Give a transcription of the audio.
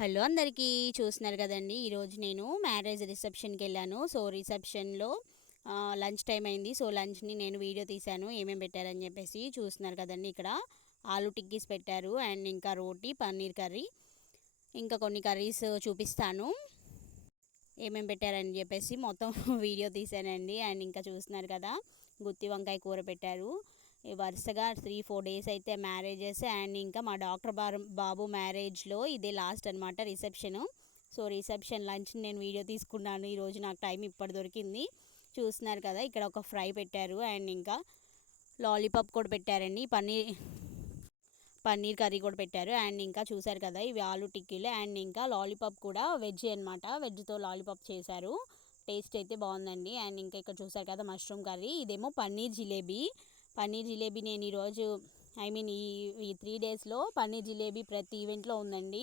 Hello అందరికీ. చూస్తున్నారు కదండి, ఈరోజు నేను మ్యారేజ్ రిసెప్షన్కి వెళ్ళాను. సో రిసెప్షన్లో లంచ్ టైం అయింది. సో లంచ్ని నేను వీడియో తీశాను, ఏమేమి పెట్టారని చెప్పేసి. చూస్తున్నారు కదండి, ఇక్కడ ఆలు టిక్కీస్ పెట్టారు అండ్ ఇంకా రోటీ, పన్నీర్ కర్రీ, ఇంకా కొన్ని కర్రీస్ చూపిస్తాను ఏమేమి పెట్టారని చెప్పేసి. మొత్తం వీడియో తీశానండి. అండ్ ఇంకా చూస్తున్నారు కదా, గుత్తి వంకాయ కూర పెట్టారు. వరుసగా 3-4 డేస్ అయితే మ్యారేజెస్. అండ్ ఇంకా మా డాక్టర్ బాబు మ్యారేజ్లో ఇదే లాస్ట్ అనమాట రిసెప్షను. సో రిసెప్షన్ లంచ్ నేను వీడియో తీసుకున్నాను. ఈరోజు నాకు టైం ఇప్పటి దొరికింది. చూస్తున్నారు కదా, ఇక్కడ ఒక ఫ్రై పెట్టారు అండ్ ఇంకా లాలీపాప్ కూడా పెట్టారండి. పన్నీర్ కర్రీ కూడా పెట్టారు. అండ్ ఇంకా చూసారు కదా, ఇవి ఆలు టిక్కీలు. అండ్ ఇంకా లాలీపాప్ కూడా వెజ్ అనమాట, వెజ్తో లాలీపాప్ చేశారు. టేస్ట్ అయితే బాగుందండి. అండ్ ఇంకా ఇక్కడ చూసారు కదా, మష్రూమ్ కర్రీ. ఇదేమో పన్నీర్ జిలేబీ. నేను ఈరోజు ఈ 3 డేస్లో పన్నీర్ జిలేబీ ప్రతి ఈవెంట్లో ఉందండి.